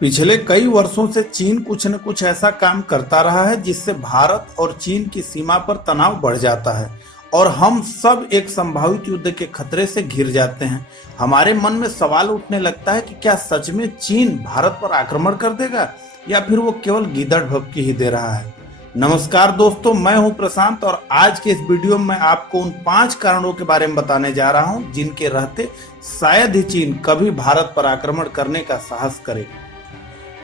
पिछले कई वर्षों से चीन कुछ न कुछ ऐसा काम करता रहा है जिससे भारत और चीन की सीमा पर तनाव बढ़ जाता है और हम सब एक संभावित युद्ध के खतरे से घिर जाते हैं। हमारे मन में सवाल उठने लगता है कि क्या सच में चीन भारत पर आक्रमण कर देगा या फिर वो केवल गीदड़ भभकी ही दे रहा है। नमस्कार दोस्तों, मैं हूं प्रशांत और आज के इस वीडियो में मैं आपको उन 5 कारणों के बारे में बताने जा रहा हूं जिनके रहते शायद ही चीन कभी भारत पर आक्रमण करने का साहस करे।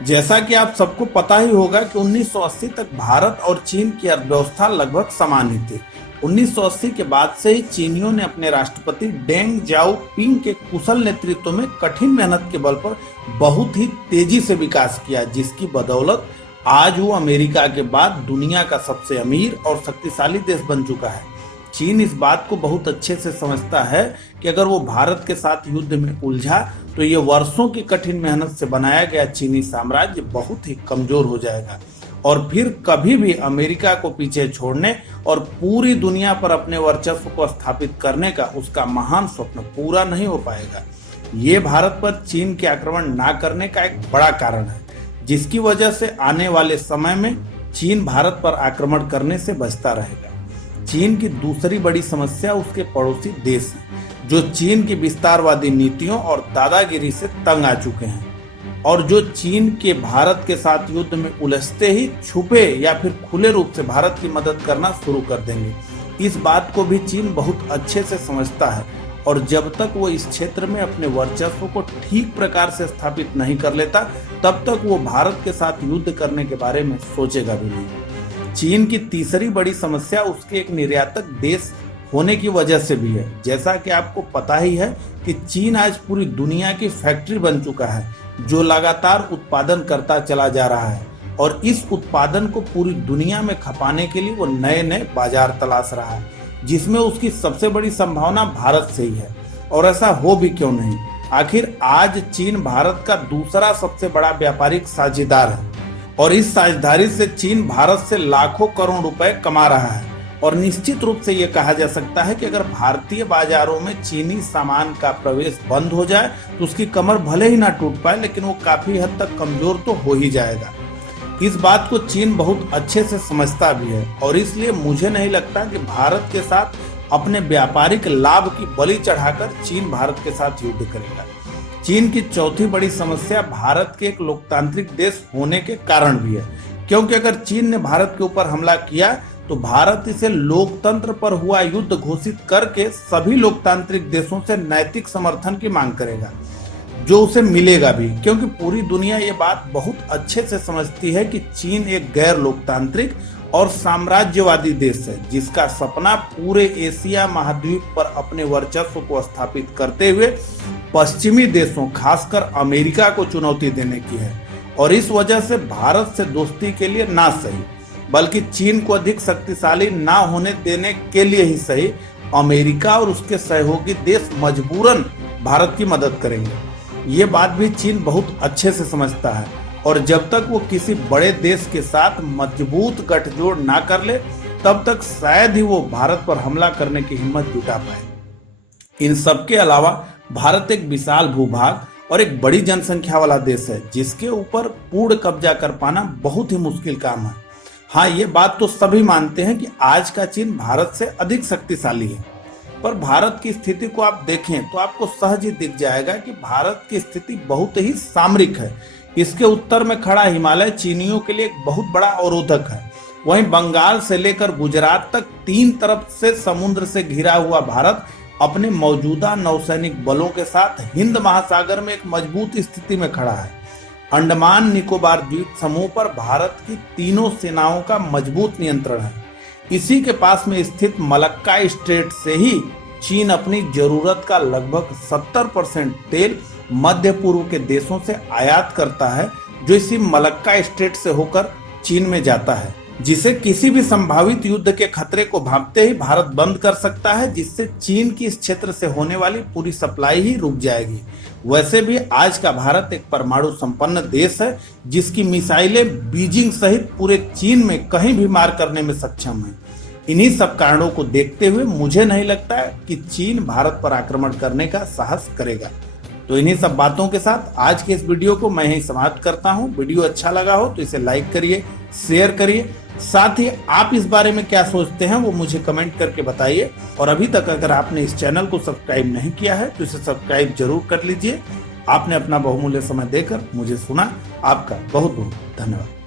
जैसा कि आप सबको पता ही होगा कि 1980 तक भारत और चीन की अर्थव्यवस्था लगभग समान ही थी। 1980 के बाद से ही चीनियों ने अपने राष्ट्रपति डेंग जाओपिंग के कुशल नेतृत्व में कठिन मेहनत के बल पर बहुत ही तेजी से विकास किया, जिसकी बदौलत आज वो अमेरिका के बाद दुनिया का सबसे अमीर और शक्तिशाली देश बन चुका है। चीन इस बात को बहुत अच्छे से समझता है कि अगर वो भारत के साथ युद्ध में उलझा तो ये वर्षों की कठिन मेहनत से बनाया गया चीनी साम्राज्य बहुत ही कमजोर हो जाएगा और फिर कभी भी अमेरिका को पीछे छोड़ने और पूरी दुनिया पर अपने वर्चस्व को स्थापित करने का उसका महान स्वप्न पूरा नहीं हो पाएगा। ये भारत पर चीन के आक्रमण ना करने का एक बड़ा कारण है, जिसकी वजह से आने वाले समय में चीन भारत पर आक्रमण करने से बचता रहेगा। चीन की दूसरी बड़ी समस्या उसके पड़ोसी देश हैं, जो चीन की विस्तारवादी नीतियों और दादागिरी से तंग आ चुके हैं और जो चीन के भारत के साथ युद्ध में उलझते ही छुपे या फिर खुले रूप से भारत की मदद करना शुरू कर देंगे। इस बात को भी चीन बहुत अच्छे से समझता है और जब तक वो इस क्षेत्र में अपने वर्चस्व को ठीक प्रकार से स्थापित नहीं कर लेता, तब तक वो भारत के साथ युद्ध करने के बारे में सोचेगा भी नहीं। चीन की तीसरी बड़ी समस्या उसके एक निर्यातक देश होने की वजह से भी है। जैसा कि आपको पता ही है कि चीन आज पूरी दुनिया की फैक्ट्री बन चुका है, जो लगातार उत्पादन करता चला जा रहा है और इस उत्पादन को पूरी दुनिया में खपाने के लिए वो नए नए बाजार तलाश रहा है, जिसमें उसकी सबसे बड़ी संभावना भारत से ही है। और ऐसा हो भी क्यों नहीं, आखिर आज चीन भारत का दूसरा सबसे बड़ा व्यापारिक साझेदार है और इस साझेदारी से चीन भारत से लाखों करोड़ रुपए कमा रहा है। और निश्चित रूप से ये कहा जा सकता है कि अगर भारतीय बाजारों में चीनी सामान का प्रवेश बंद हो जाए तो उसकी कमर भले ही ना टूट पाए, लेकिन वो काफी हद तक कमजोर तो हो ही जाएगा। इस बात को चीन बहुत अच्छे से समझता भी है और इसलिए मुझे नहीं लगता कि भारत के साथ अपने व्यापारिक लाभ की बलि चढ़ाकर चीन भारत के साथ युद्ध करेगा। चीन की चौथी बड़ी समस्या भारत के एक लोकतांत्रिक देश होने के कारण भी है, क्योंकि अगर चीन ने भारत के ऊपर हमला किया तो भारत इसे लोकतंत्र पर हुआ युद्ध घोषित करके सभी लोकतांत्रिक देशों से नैतिक समर्थन की मांग करेगा, जो उसे मिलेगा भी, क्योंकि पूरी दुनिया ये बात बहुत अच्छे से समझती है कि चीन एक गैर लोकतांत्रिक और साम्राज्यवादी देश है, जिसका सपना पूरे एशिया महाद्वीप पर अपने वर्चस्व को स्थापित करते हुए पश्चिमी देशों खासकर अमेरिका को चुनौती देने की है। और इस वजह से भारत से दोस्ती के लिए ना सही बल्कि चीन को अधिक शक्तिशाली ना होने देने के लिए ही सही अमेरिका और उसके सहयोगी देश मजबूरन भारत की मदद करेंगे। ये बात भी चीन बहुत अच्छे से समझता है और जब तक वो किसी बड़े देश के साथ मजबूत गठजोड़ ना कर ले, तब तक शायद ही वो भारत पर हमला करने की हिम्मत जुटा पाए। इन सब के अलावा भारत एक विशाल भूभाग और एक बड़ी जनसंख्या वाला देश है, जिसके ऊपर पूर्ण कब्जा कर पाना बहुत ही मुश्किल काम है। हाँ, ये बात तो सभी मानते हैं कि आज का चीन भारत से अधिक शक्तिशाली है, पर भारत की स्थिति को आप देखें तो आपको सहज ही दिख जाएगा कि भारत की स्थिति बहुत ही सामरिक है। इसके उत्तर में खड़ा हिमालय चीनियों के लिए एक बहुत बड़ा अवरोधक है। वहीं बंगाल से लेकर गुजरात तक 3 तरफ से समुद्र से घिरा हुआ भारत अपने मौजूदा नौसैनिक बलों के साथ हिंद महासागर में एक मजबूत स्थिति में खड़ा है। अंडमान निकोबार द्वीप समूह पर भारत की तीनों सेनाओं का मजबूत नियंत्रण है। इसी के पास में स्थित मलक्का स्ट्रेट से ही चीन अपनी जरूरत का लगभग 70% तेल मध्य पूर्व के देशों से आयात करता है, जो इसी मलक्का स्ट्रेट से होकर चीन में जाता है, जिसे किसी भी संभावित युद्ध के खतरे को भांपते ही भारत बंद कर सकता है, जिससे चीन की इस क्षेत्र से होने वाली पूरी सप्लाई ही रुक जाएगी। वैसे भी आज का भारत एक परमाणु संपन्न देश है, जिसकी मिसाइलें बीजिंग सहित पूरे चीन में कहीं भी मार करने में सक्षम है। इन्हीं सब कारणों को देखते हुए मुझे नहीं लगता कि चीन भारत पर आक्रमण करने का साहस करेगा। तो इन्हीं सब बातों के साथ आज के इस वीडियो को मैं यहीं समाप्त करता हूं। वीडियो अच्छा लगा हो तो इसे लाइक करिए, शेयर करिए, साथ ही आप इस बारे में क्या सोचते हैं वो मुझे कमेंट करके बताइए। और अभी तक अगर आपने इस चैनल को सब्सक्राइब नहीं किया है तो इसे सब्सक्राइब जरूर कर लीजिए। आपने अपना बहुमूल्य समय देकर मुझे सुना, आपका बहुत बहुत धन्यवाद।